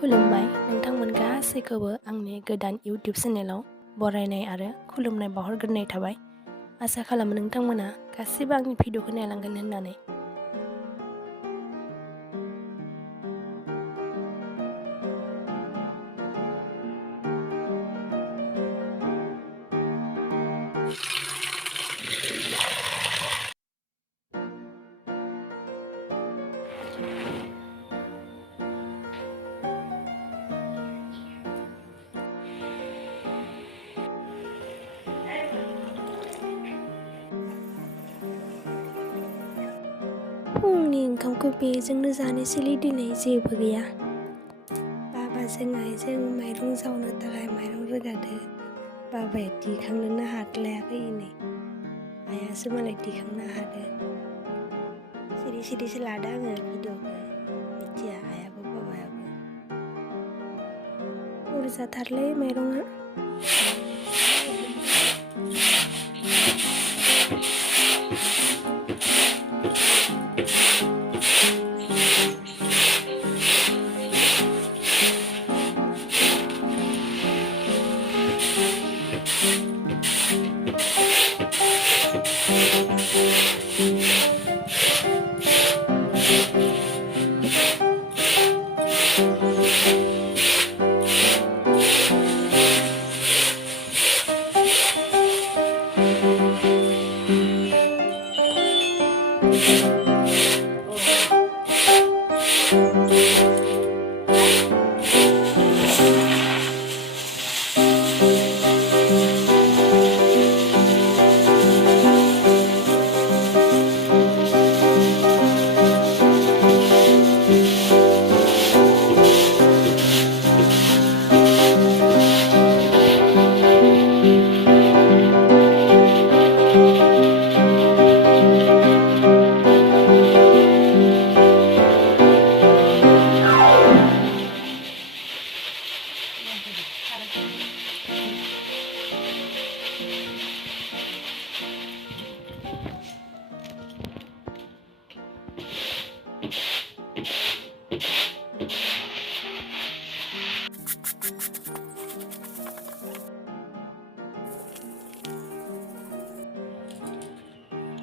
खुलुमबाय नोंथांमोन गासैखौबो आंनि गोदान YouTube चेनेलाव बरायनाय आरो खुलुमनाय बावहरग्रोनाय थाबाय। आसा खालामो नोंथांमोना गासिबो आंनि भिडिअखौ नायलांगोन होननानै। फुंनि ओंखामखौ बेजोंनो जानोसैलै दिनै जेबो गैया। बाबाजों आइजों माइरं जावनो थाखाय माइरं रोगादो। बाबाया दिखांनोनो हाद्लायाखै नै। आइयासो मालाय दिखांनो हादो। सिरि सिरिसो लादो आङो भिडिअखौ। मिथिया आइयाबो बाबायाबो। बुरजाथारलै माइरङा।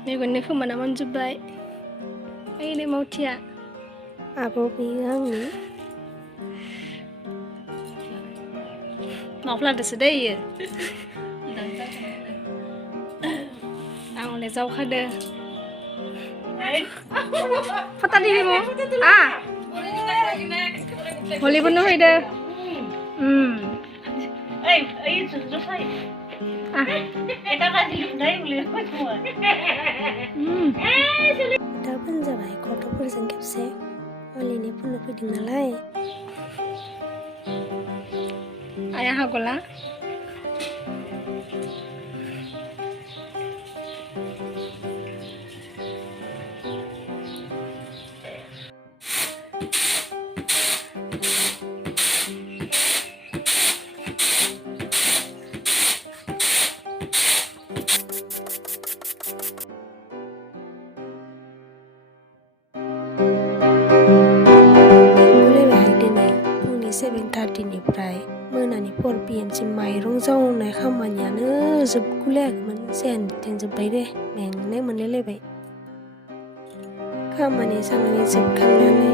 मेगननि खोमाना मोनजोब्बाय। ओइनै मावथिया आब' बेयो आंनि माफ्लादोसो दै इयो। आं हले जावखादो। फटा दिबिमु हलिबोनो फैदो। दा जाबाय गथ'फोरजों खेबसे हलिनि फुननो फैदों नालाय। आया हागला फुंनि 7:30निफ्राय मोनानि 4 PM सिम माइरं जावनाय खामानियानो जोबगुलायाखैमोन। जेन थेन जोब्बाय दे, मेंनाय मोनलायलायबाय। खामानि सामानि जोबखांनानै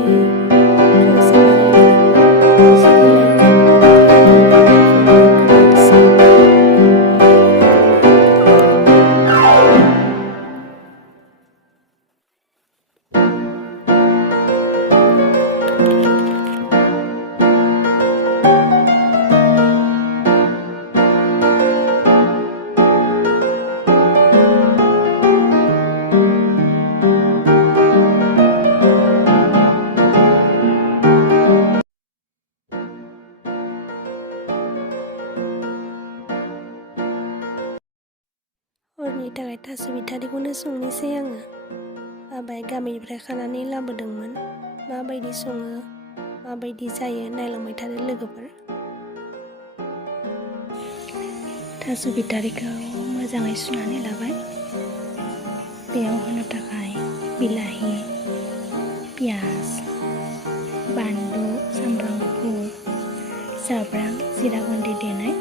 हरनि थाखाय थास' बिथारिखौनो संनोसै आङो। बाबाया गामिनिफ्राय खानानै लाबोदोंमोन। माबायदि सङो माबायदि जायो नायलांबाय थादो लोगोफोर। थास' बिथारिखौ मोजाङै सुनानै लाबाय। बेयाव होनो थाखाय बिलाहि, पियाज, बानलु, सामब्राम गुफुर, जाब्रां जिरा गुन्दै देनाय।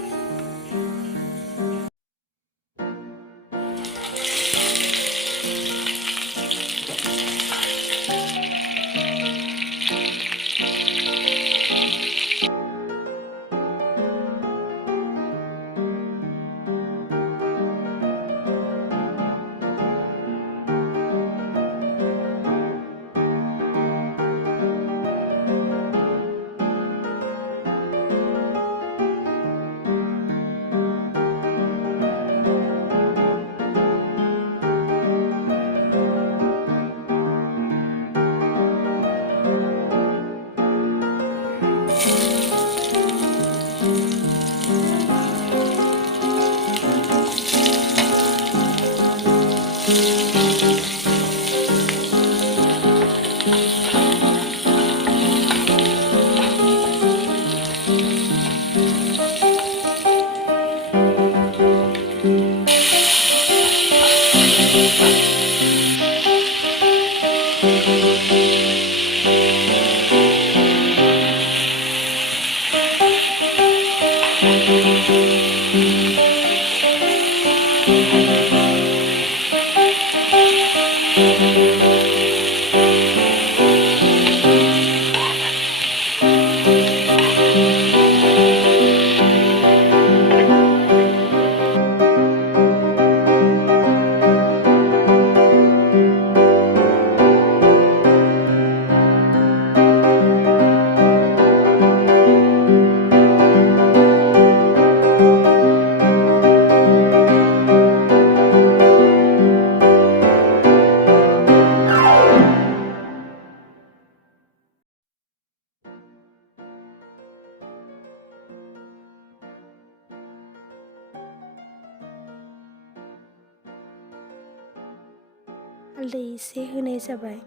हालदै एसे होनाय जाबाय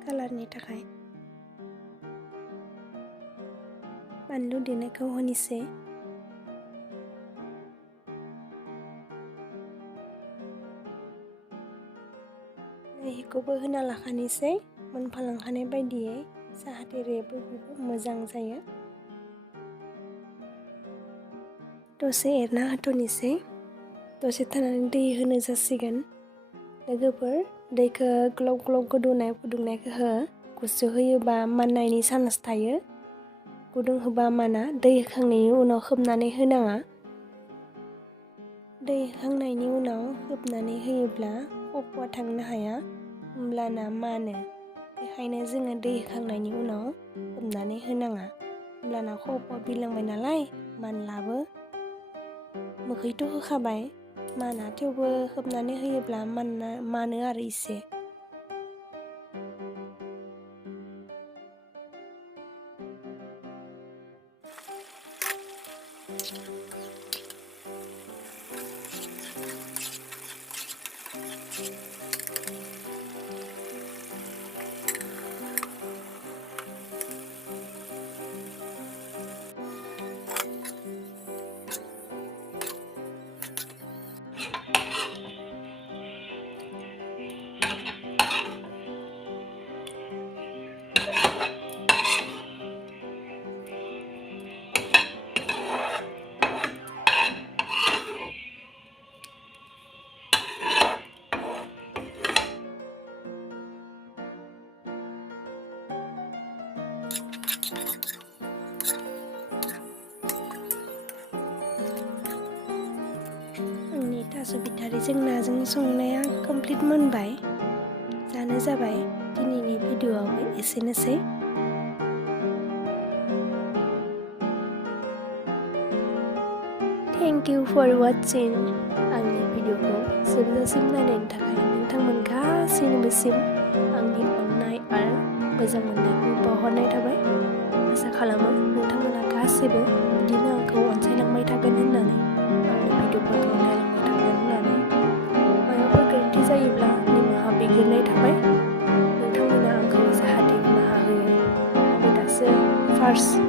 कालारनि थाखाय। बानलु देनायखौ होनोसै। दैखौबो होना लाखानोसै मोनफालांखानाय बायदियै, जाहाथे रेबो मोजां जायो। दसे एरना होथ'नोसै। दसे थानानै दै होनो जासिगोन। लोगोफोर, दैखौ ग्लब ग्लब फुदुंनायखौ हो। गुसु होयोबा माननायनि चान्स थायो। गुदुं होबा माना। दै होखांनायनि उनाव खोबनानै होनाङा। दै होखांनायनि उनाव खोबनानै होयोब्ला खफ'आ थांनो हाया, होमब्लाना मानो। बेखायनो जोङो दै होखांनायनि उनाव खोबनानै होनाङा, होमब्लाना खफ'आ बिरलांबाय नालाय मानलाबो। मोखैथ' होखाबाय, माना, थेवबो खोबनानै होयोब्ला मानो आरो इसे। आंनि थास' बिथारिजों नाजों संनाया कमप्लिट मोनबाय, जानो जाबाय। दिनैनि भिडिअ'आबो एसेनोसै। Thank you for watching. आंनि भिडिअ'खौ जोबजासिम नायनायनि थाखाय नोंथांमोन गासैनोबोसिम आंनि अननाय आरो मोजां मोननायखौ बावहरनाय थाबाय। आसा खालामो नोंथांमोना गासैबो बिदिनो आंखौ अनसायलांबाय थागोन होननानै, आंनि भिडिअ'फोरखौ नायलांबाय थागोन होननानै। माबाफोर गोरोन्थि जायोब्ला निमाहा बिग्रोनाय थाबाय। नोंथांमोना आंखौ जाहाथे निमाहा होयो। आंबो दासो फार्स्ट